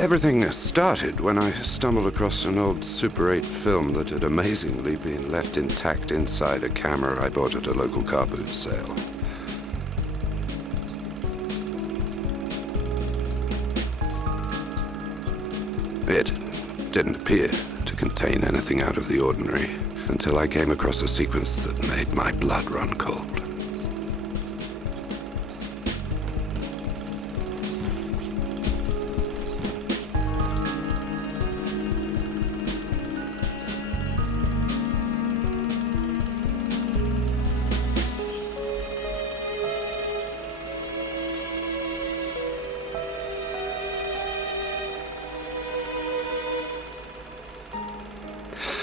Everything started when I stumbled across an old Super 8 film that had amazingly been left intact inside a camera I bought at a local car boot sale. It didn't appear to contain anything out of the ordinary until I came across a sequence that made my blood run cold.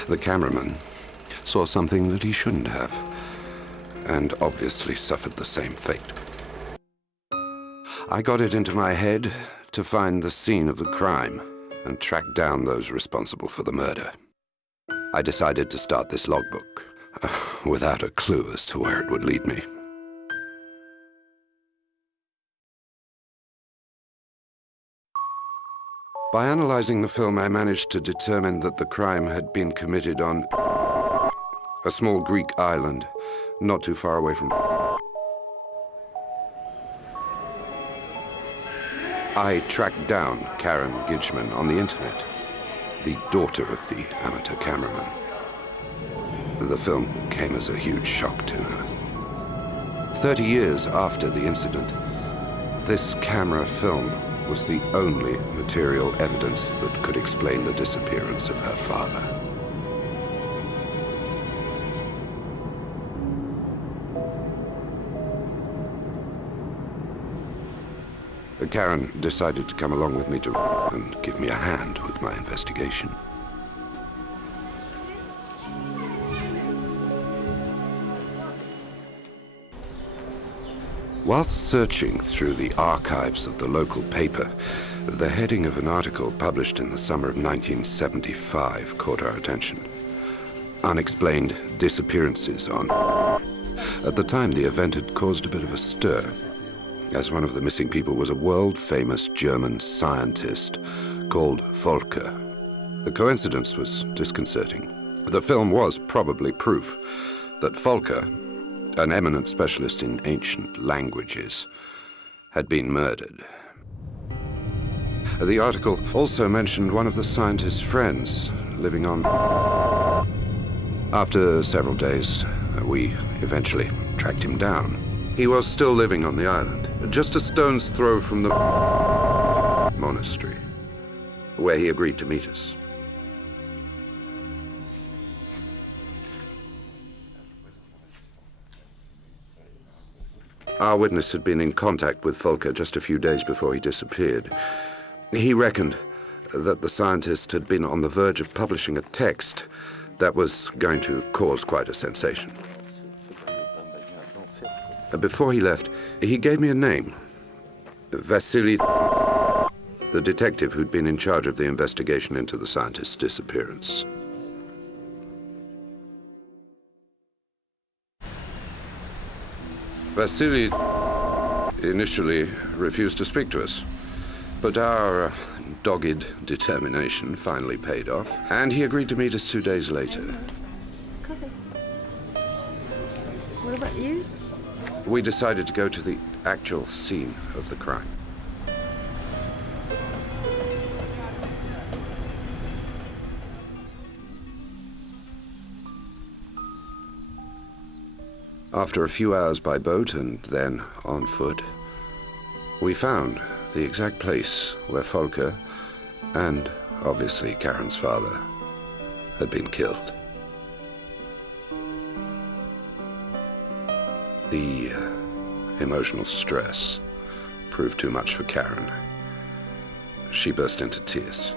The cameraman saw something that he shouldn't have, and obviously suffered the same fate. I got it into my head to find the scene of the crime and track down those responsible for the murder. I decided to start this logbook without a clue as to where it would lead me. By analyzing the film, I managed to determine that the crime had been committed on a small Greek island, not too far away from... I tracked down Karen Gijman on the internet, the daughter of the amateur cameraman. The film came as a huge shock to her. 30 years after the incident, this camera film was the only material evidence that could explain the disappearance of her father. Karen decided to come along with me and give me a hand with my investigation. Whilst searching through the archives of the local paper, the heading of an article published in the summer of 1975 caught our attention. Unexplained disappearances on... At the time, the event had caused a bit of a stir, as one of the missing people was a world-famous German scientist called Volker. The coincidence was disconcerting. The film was probably proof that Volker, an eminent specialist in ancient languages, had been murdered. The article also mentioned one of the scientist's friends living on... After several days, we eventually tracked him down. He was still living on the island, just a stone's throw from the monastery, where he agreed to meet us. Our witness had been in contact with Volker just a few days before he disappeared. He reckoned that the scientist had been on the verge of publishing a text that was going to cause quite a sensation. Before he left, he gave me a name. Vasily, the detective who'd been in charge of the investigation into the scientist's disappearance. Vasily initially refused to speak to us, but our dogged determination finally paid off, and he agreed to meet us 2 days later. Coffee. What about you? We decided to go to the actual scene of the crime. After a few hours by boat and then on foot, we found the exact place where Volker, and obviously Karen's father, had been killed. The emotional stress proved too much for Karen. She burst into tears.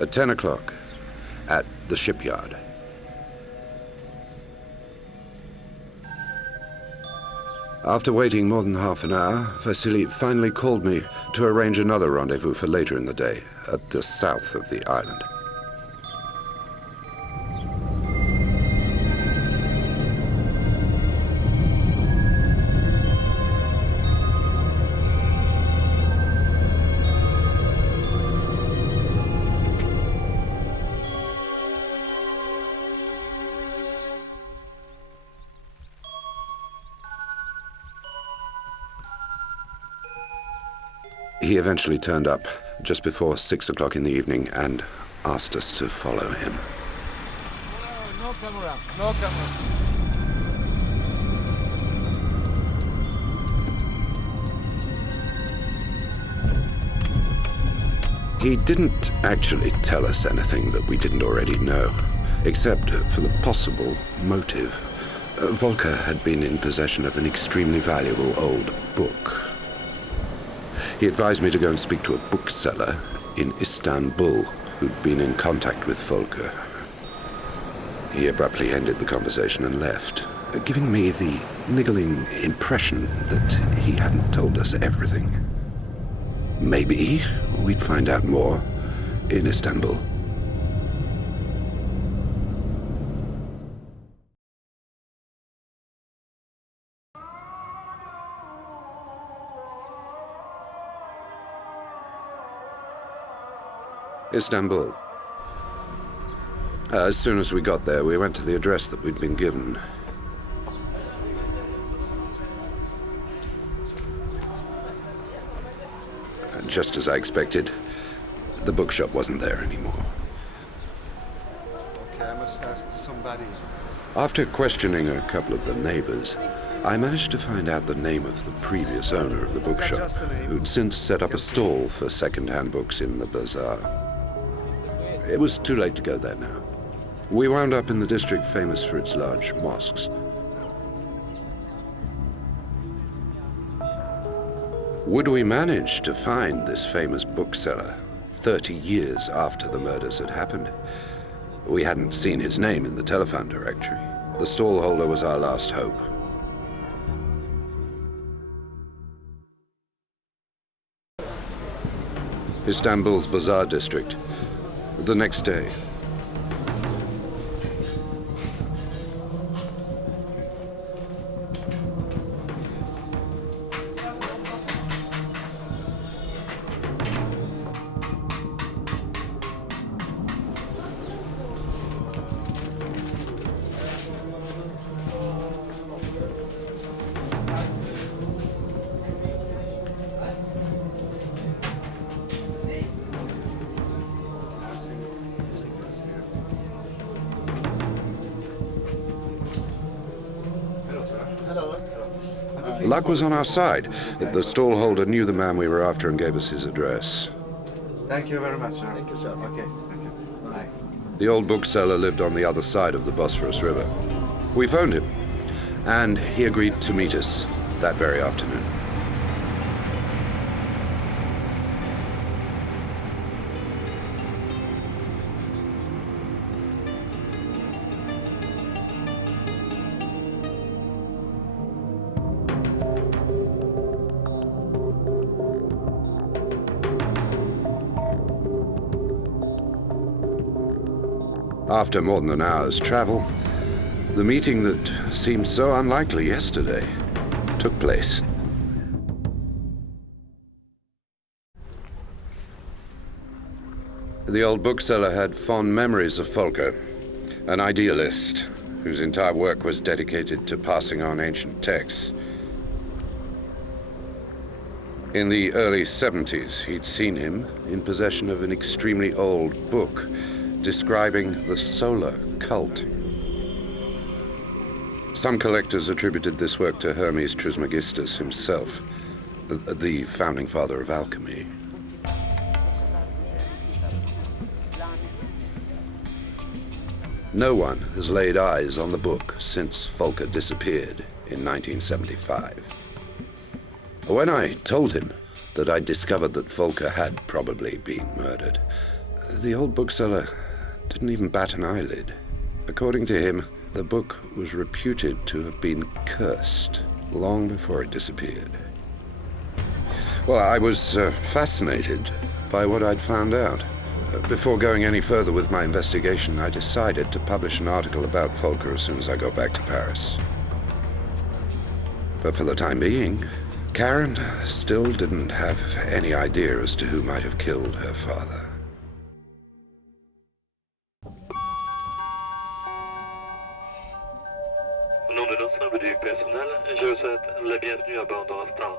At 10 o'clock, at the shipyard. After waiting more than half an hour, Vasily finally called me to arrange another rendezvous for later in the day at the south of the island. He eventually turned up just before 6 o'clock in the evening and asked us to follow him. No camera, no camera. He didn't actually tell us anything that we didn't already know, except for the possible motive. Volker had been in possession of an extremely valuable old book. He advised me to go and speak to a bookseller in Istanbul who'd been in contact with Volker. He abruptly ended the conversation and left, giving me the niggling impression that he hadn't told us everything. Maybe we'd find out more in Istanbul. Istanbul. As soon as we got there, we went to the address that we'd been given. Just as I expected, the bookshop wasn't there anymore. Okay, I must ask somebody. After questioning a couple of the neighbors, I managed to find out the name of the previous owner of the bookshop, who'd since set up a stall for second-hand books in the bazaar. It was too late to go there now. We wound up in the district famous for its large mosques. Would we manage to find this famous bookseller 30 years after the murders had happened? We hadn't seen his name in the telephone directory. The stallholder was our last hope. Istanbul's bazaar district. The next day. Luck was on our side. The stallholder knew the man we were after and gave us his address. Thank you very much, sir. Thank you, sir. Okay, thank you. Bye. The old bookseller lived on the other side of the Bosphorus River. We phoned him, and he agreed to meet us that very afternoon. After more than an hour's travel, the meeting that seemed so unlikely yesterday took place. The old bookseller had fond memories of Volker, an idealist whose entire work was dedicated to passing on ancient texts. In the early 70s, he'd seen him in possession of an extremely old book describing the solar cult. Some collectors attributed this work to Hermes Trismegistus himself, the founding father of alchemy. No one has laid eyes on the book since Volker disappeared in 1975. When I told him that I'd discovered that Volker had probably been murdered, the old bookseller didn't even bat an eyelid. According to him, the book was reputed to have been cursed long before it disappeared. Well, I was fascinated by what I'd found out. Before going any further with my investigation, I decided to publish an article about Volker as soon as I got back to Paris. But for the time being, Karen still didn't have any idea as to who might have killed her father. Non, mais non, ça veut dire personnel, je vous souhaite la bienvenue à bord de l'instant.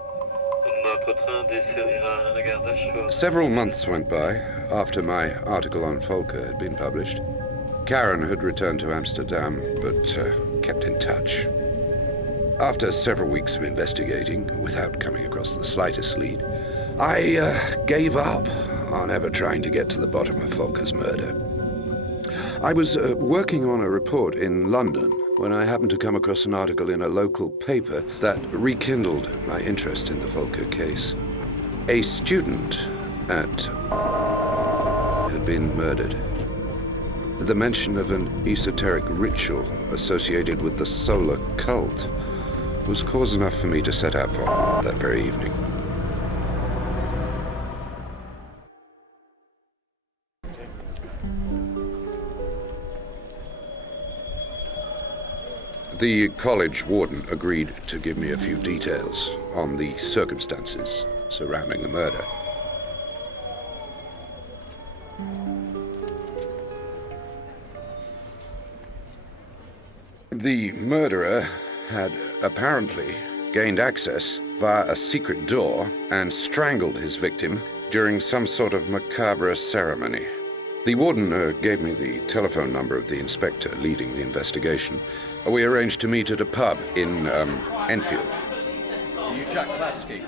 Notre train desservira un gardage sur... Several months went by after my article on Volker had been published. Karen had returned to Amsterdam, but kept in touch. After several weeks of investigating, without coming across the slightest lead, I gave up on ever trying to get to the bottom of Volker's murder. I was working on a report in London when I happened to come across an article in a local paper that rekindled my interest in the Volker case. A student at had been murdered. The mention of an esoteric ritual associated with the solar cult was cause enough for me to set out for that very evening. The college warden agreed to give me a few details on the circumstances surrounding the murder. The murderer had apparently gained access via a secret door and strangled his victim during some sort of macabre ceremony. The warden gave me the telephone number of the inspector leading the investigation. We arranged to meet at a pub in Enfield. Are you Jack Lorski?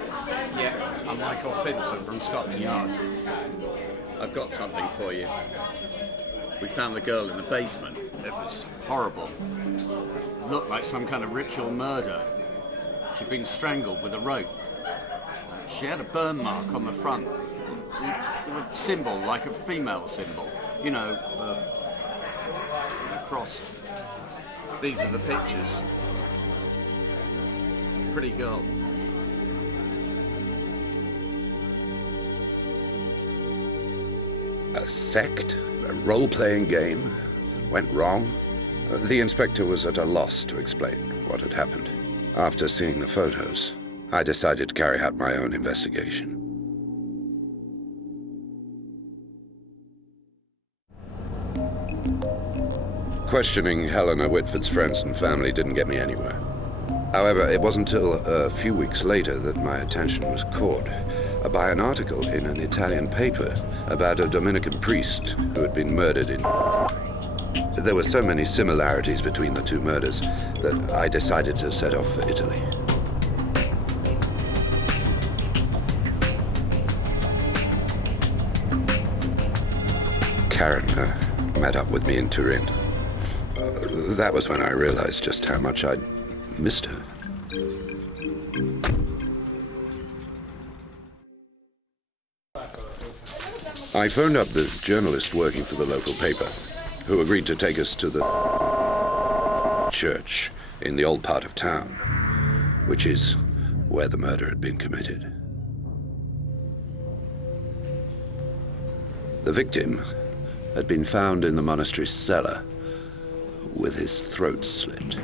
Yeah. I'm Michael Finson from Scotland Yard. I've got something for you. We found the girl in the basement. It was horrible. Looked like some kind of ritual murder. She'd been strangled with a rope. She had a burn mark on the front. A symbol, like a female symbol. You know, the cross. These are the pictures. Pretty girl. A sect? A role-playing game that went wrong? The inspector was at a loss to explain what had happened. After seeing the photos, I decided to carry out my own investigation. Questioning Helena Whitford's friends and family didn't get me anywhere. However, it wasn't until a few weeks later that my attention was caught by an article in an Italian paper about a Dominican priest who had been murdered in... There were so many similarities between the two murders that I decided to set off for Italy. Karen met up with me in Turin. That was when I realized just how much I'd missed her. I phoned up the journalist working for the local paper, who agreed to take us to the church in the old part of town, which is where the murder had been committed. The victim had been found in the monastery's cellar with his throat slit.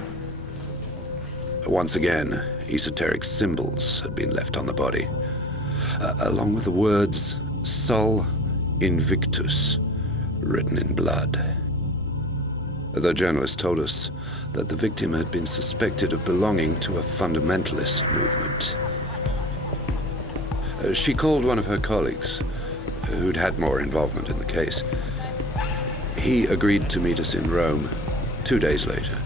Once again, esoteric symbols had been left on the body, along with the words Sol Invictus, written in blood. The journalist told us that the victim had been suspected of belonging to a fundamentalist movement. She called one of her colleagues, who'd had more involvement in the case. He agreed to meet us in Rome 2 days later.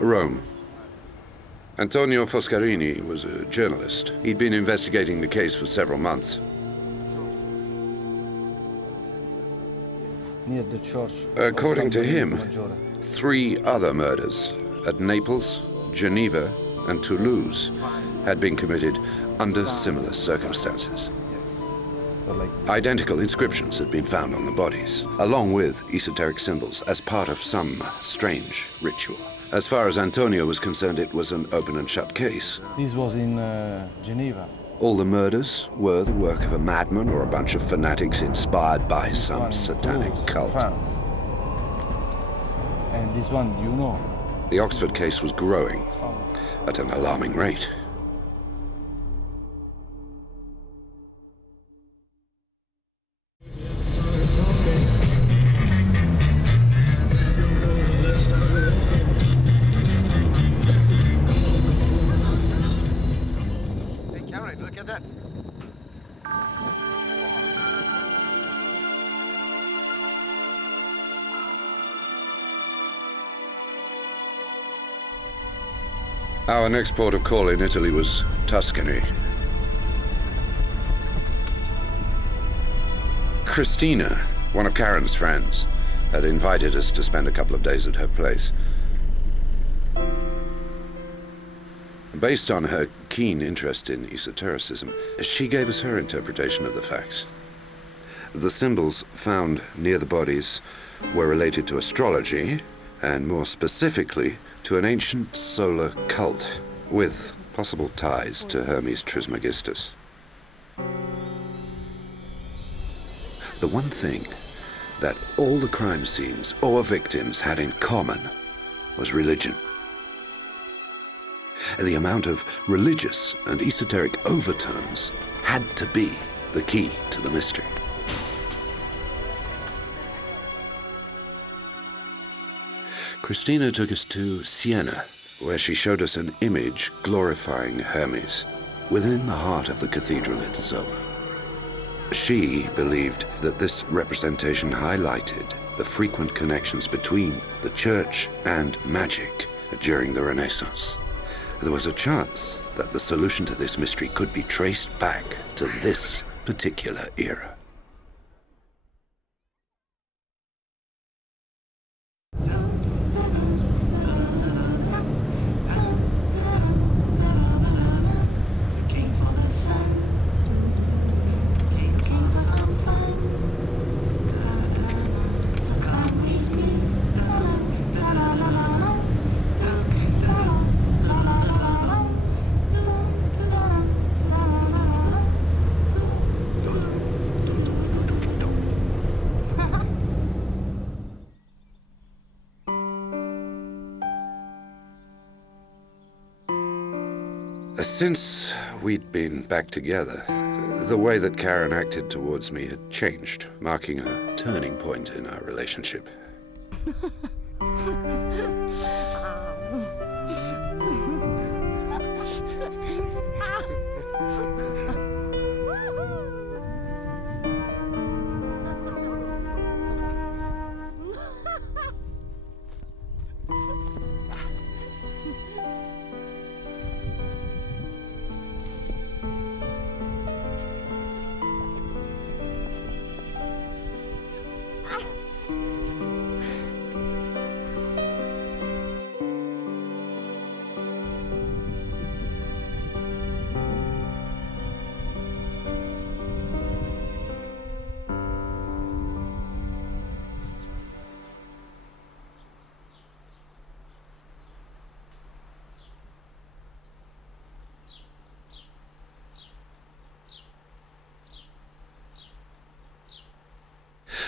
Rome. Antonio Foscarini was a journalist. He'd been investigating the case for several months. Near the church. According to him, 3 other murders at Naples, Geneva, and Toulouse had been committed under similar circumstances. Identical inscriptions had been found on the bodies, along with esoteric symbols as part of some strange ritual. As far as Antonio was concerned, it was an open and shut case. This was in Geneva. All the murders were the work of a madman or a bunch of fanatics inspired by some satanic cult. France. And this one, you know. The Oxford case was growing at an alarming rate. Hey, Karen, look at that. Our next port of call in Italy was Tuscany. Christina, one of Karen's friends, had invited us to spend a couple of days at her place. Based on her keen interest in esotericism, she gave us her interpretation of the facts. The symbols found near the bodies were related to astrology, and more specifically, to an ancient solar cult, with possible ties to Hermes Trismegistus. The one thing that all the crime scenes or victims had in common was religion. The amount of religious and esoteric overtones had to be the key to the mystery. Christina took us to Siena, where she showed us an image glorifying Hermes within the heart of the cathedral itself. She believed that this representation highlighted the frequent connections between the church and magic during the Renaissance. There was a chance that the solution to this mystery could be traced back to this particular era. Since we'd been back together, the way that Karen acted towards me had changed, marking a turning point in our relationship.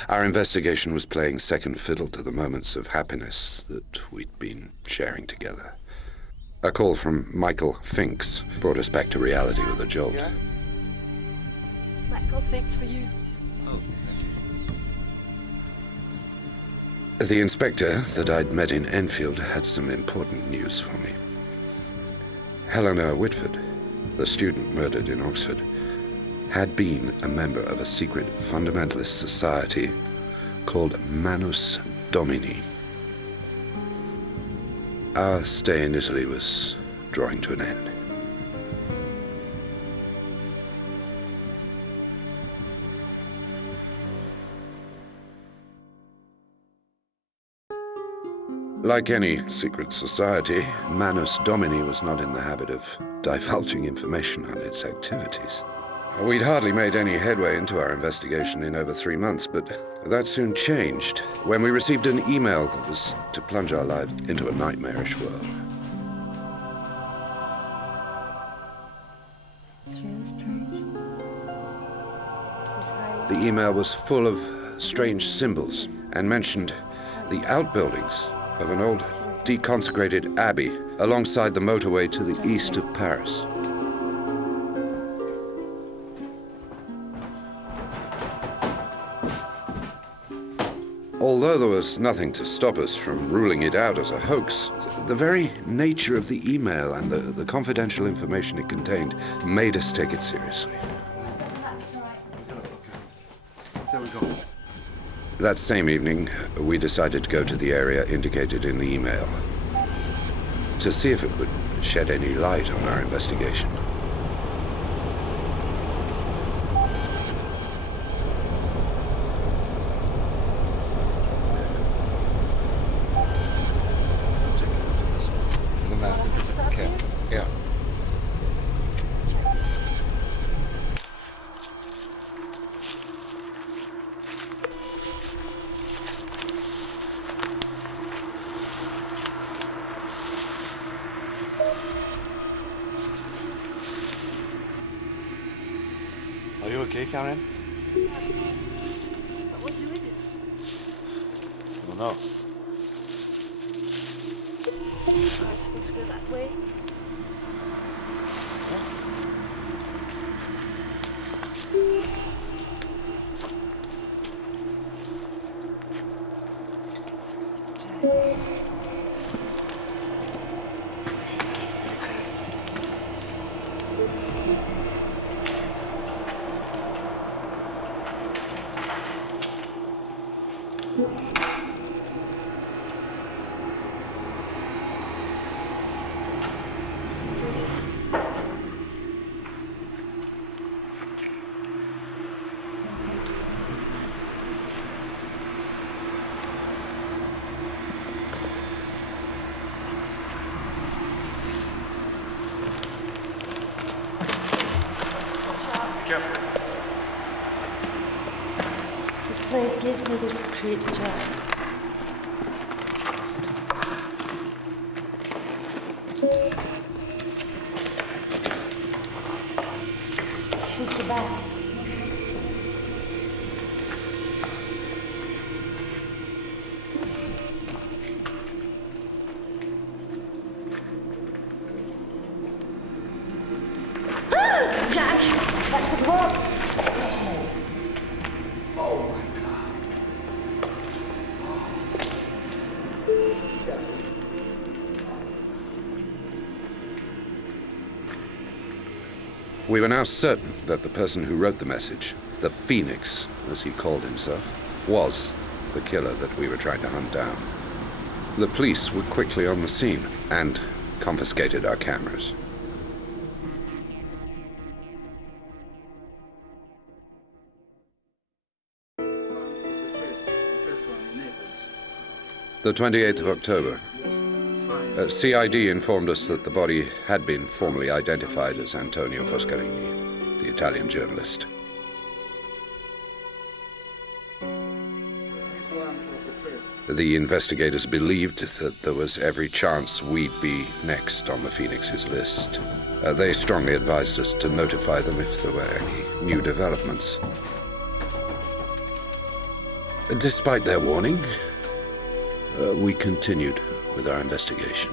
Our investigation was playing second fiddle to the moments of happiness that we'd been sharing together. A call from Michael Finks brought us back to reality with a jolt. Yeah? It's Michael, thanks for you. Oh, The inspector that I'd met in Enfield had some important news for me. Helena Whitford, the student murdered in Oxford, had been a member of a secret fundamentalist society called Manus Domini. Our stay in Italy was drawing to an end. Like any secret society, Manus Domini was not in the habit of divulging information on its activities. We'd hardly made any headway into our investigation in over 3 months, but that soon changed when we received an email that was to plunge our lives into a nightmarish world. It's really strange. This highway. The email was full of strange symbols and mentioned the outbuildings of an old deconsecrated abbey alongside the motorway to the east of Paris. Although there was nothing to stop us from ruling it out as a hoax, the very nature of the email and the confidential information it contained made us take it seriously. There we go. That same evening, we decided to go to the area indicated in the email to see if it would shed any light on our investigation. To the map. Okay. Yeah. Are you okay, Karen? But what do we do? I don't know. Am I supposed to go that way? Careful. This place gives me little creeps, Jack. Shoot your back. Jack, that's the corpse. Oh my God. We were now certain that the person who wrote the message, the Phoenix, as he called himself, was the killer that we were trying to hunt down. The police were quickly on the scene and confiscated our cameras. The 28th of October, CID informed us that the body had been formally identified as Antonio Foscarini, the Italian journalist. The investigators believed that there was every chance we'd be next on the Phoenix's list. They strongly advised us to notify them if there were any new developments. Despite their warning, we continued with our investigation.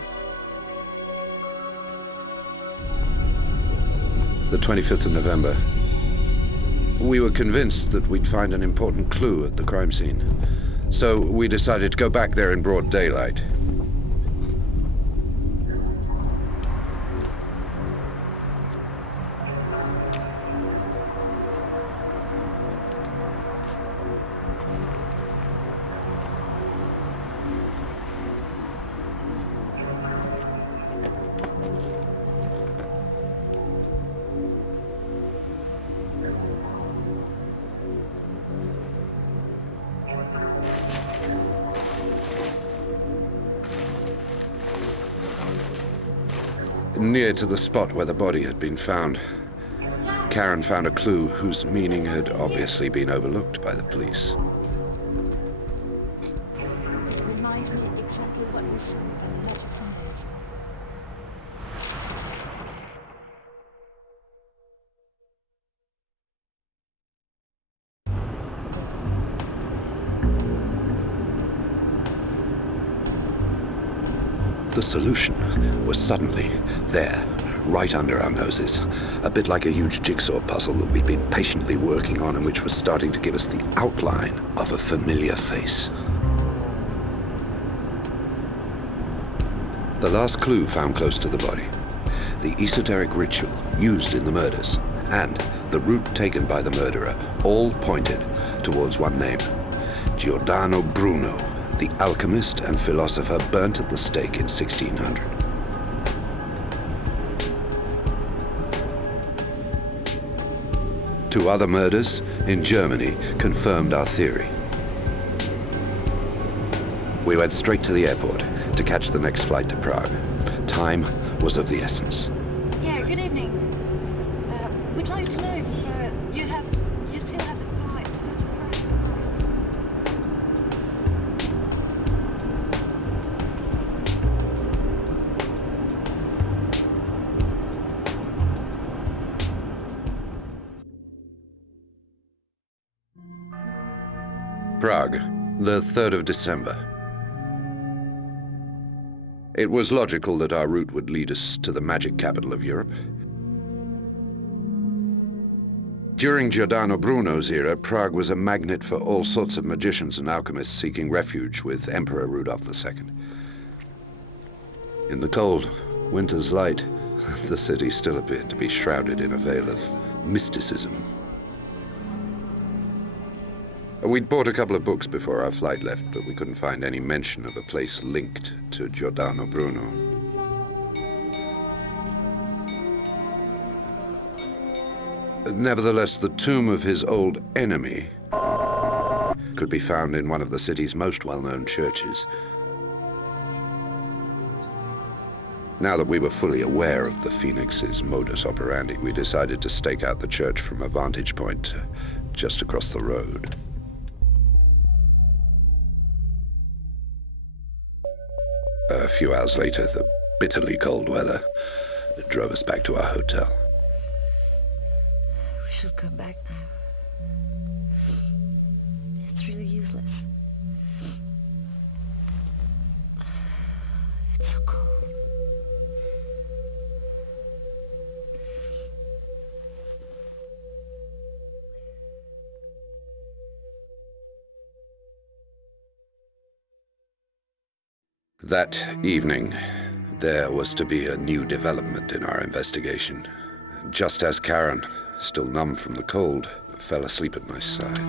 The 25th of November, we were convinced that we'd find an important clue at the crime scene, so we decided to go back there in broad daylight. Near to the spot where the body had been found, Karen found a clue whose meaning had obviously been overlooked by the police. It reminds me exactly what was said by letters on this. The solution was suddenly there, right under our noses. A bit like a huge jigsaw puzzle that we'd been patiently working on and which was starting to give us the outline of a familiar face. The last clue found close to the body, the esoteric ritual used in the murders, and the route taken by the murderer all pointed towards one name, Giordano Bruno, the alchemist and philosopher burnt at the stake in 1600. Two other murders in Germany confirmed our theory. We went straight to the airport to catch the next flight to Prague. Time was of the essence. Yeah, good evening. We'd like to know if you still have the flight to go to Prague tonight. Prague, the 3rd of December. It was logical that our route would lead us to the magic capital of Europe. During Giordano Bruno's era, Prague was a magnet for all sorts of magicians and alchemists seeking refuge with Emperor Rudolf II. In the cold winter's light, the city still appeared to be shrouded in a veil of mysticism. We'd bought a couple of books before our flight left, but we couldn't find any mention of a place linked to Giordano Bruno. Nevertheless, the tomb of his old enemy could be found in one of the city's most well-known churches. Now that we were fully aware of the Phoenix's modus operandi, we decided to stake out the church from a vantage point just across the road. A few hours later, the bitterly cold weather drove us back to our hotel. We should come back now. It's really useless. It's so cold. That evening, there was to be a new development in our investigation. Just as Karen, still numb from the cold, fell asleep at my side.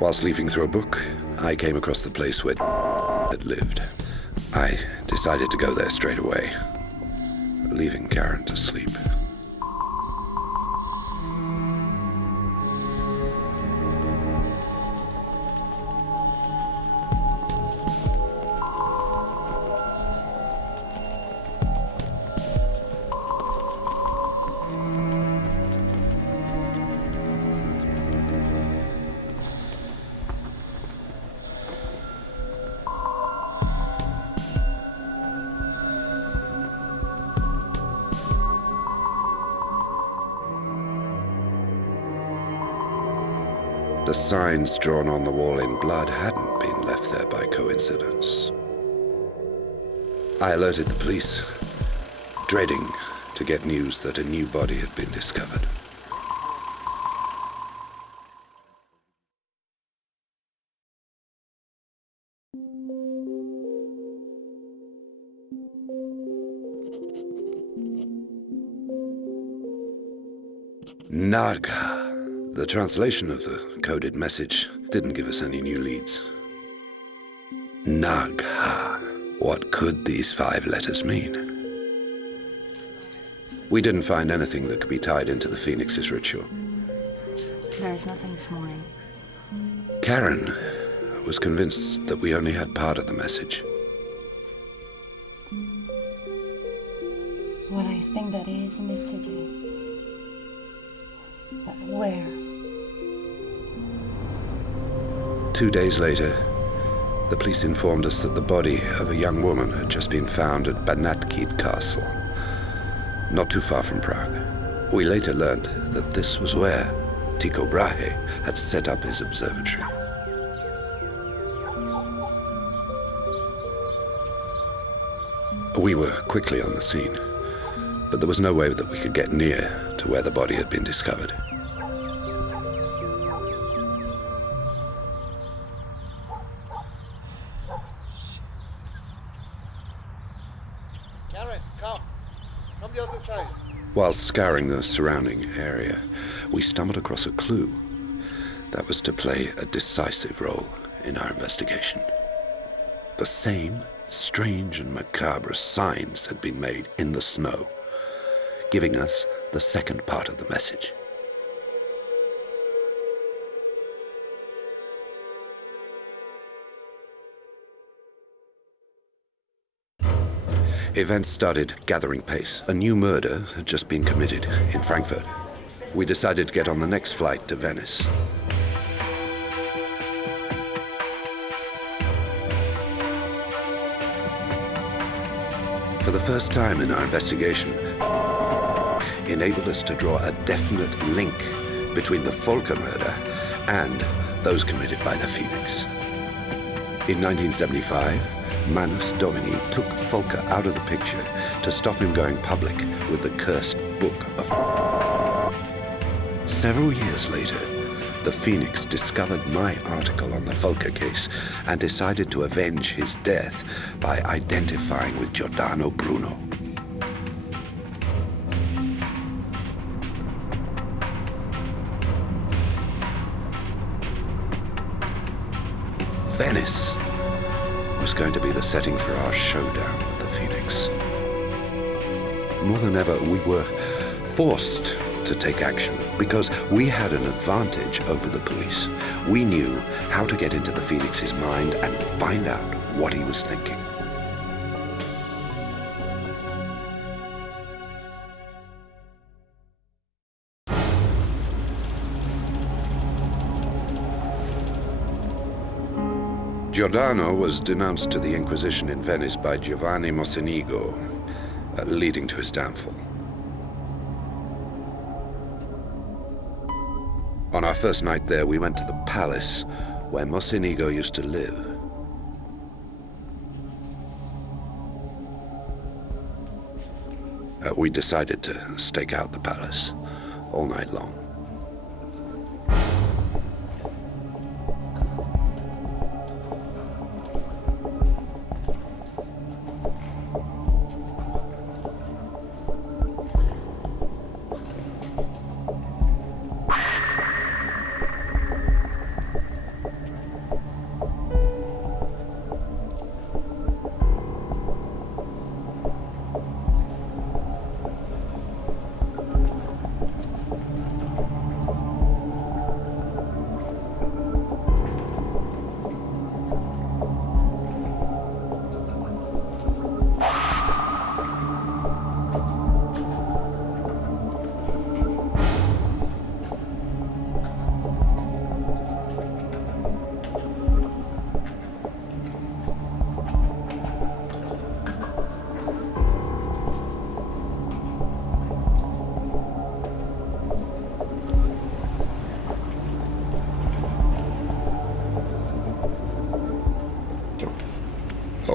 Whilst leafing through a book, I came across the place where had lived. I decided to go there straight away, leaving Karen to sleep. The signs drawn on the wall in blood hadn't been left there by coincidence. I alerted the police, dreading to get news that a new body had been discovered. Naga. The translation of the coded message didn't give us any new leads. Nagha. What could these 5 letters mean? We didn't find anything that could be tied into the Phoenix's ritual. There is nothing this morning. Karen was convinced that we only had part of the message. What I think that is in this city. But where? 2 days later, the police informed us that the body of a young woman had just been found at Banatkid Castle, not too far from Prague. We later learned that this was where Tycho Brahe had set up his observatory. We were quickly on the scene, but there was no way that we could get near to where the body had been discovered. Karen, come the other side. While scouring the surrounding area, we stumbled across a clue that was to play a decisive role in our investigation. The same strange and macabre signs had been made in the snow, giving us the second part of the message. Events started gathering pace. A new murder had just been committed in Frankfurt. We decided to get on the next flight to Venice. For the first time in our investigation, enabled us to draw a definite link between the Volker murder and those committed by the Phoenix. In 1975, Manus Domini took Volker out of the picture to stop him going public with the cursed Book of... Several years later, the Phoenix discovered my article on the Volker case and decided to avenge his death by identifying with Giordano Bruno. Venice was going to be the setting for our showdown with the Phoenix. More than ever, we were forced to take action because we had an advantage over the police. We knew how to get into the Phoenix's mind and find out what he was thinking. Giordano was denounced to the Inquisition in Venice by Giovanni Mocenigo, leading to his downfall. On our first night there, we went to the palace where Mocenigo used to live. We decided to stake out the palace all night long.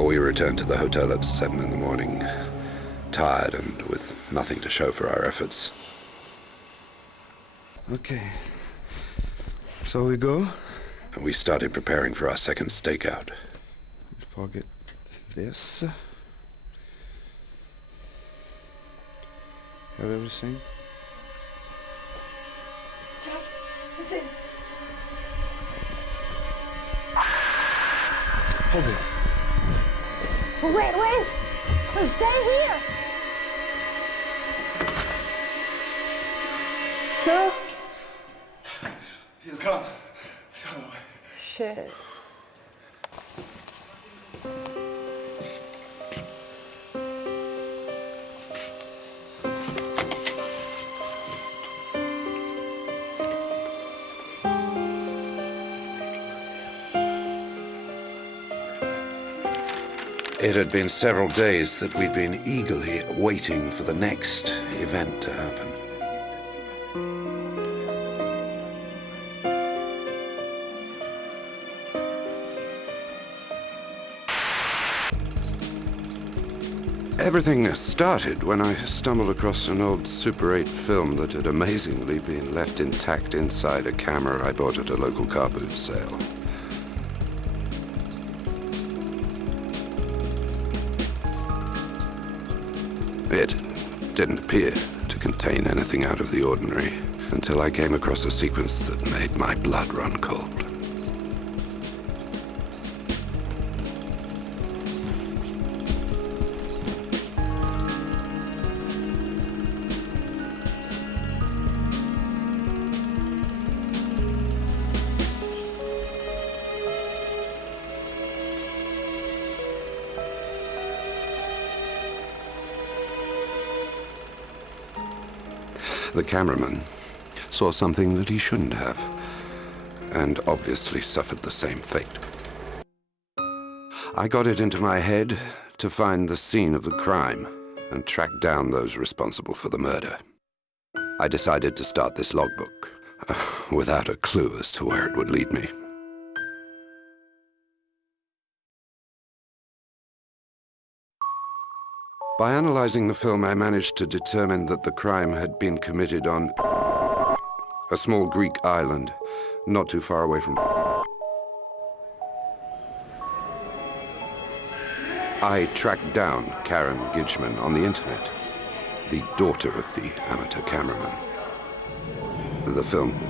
We returned to the hotel at 7 in the morning, tired and with nothing to show for our efforts. Okay. So we go? And we started preparing for our second stakeout. Forget this. Have everything? Jack, listen. Hold it. Wait. No, stay here. So? He's gone. Shit. It had been several days that we'd been eagerly waiting for the next event to happen. Everything started when I stumbled across an old Super 8 film that had amazingly been left intact inside a camera I bought at a local car boot sale. It didn't appear to contain anything out of the ordinary until I came across a sequence that made my blood run cold. The cameraman saw something that he shouldn't have, and obviously suffered the same fate. I got it into my head to find the scene of the crime and track down those responsible for the murder. I decided to start this logbook, without a clue as to where it would lead me. By analyzing the film, I managed to determine that the crime had been committed on a small Greek island, not too far away from... I tracked down Karen Gijman on the internet, the daughter of the amateur cameraman. The film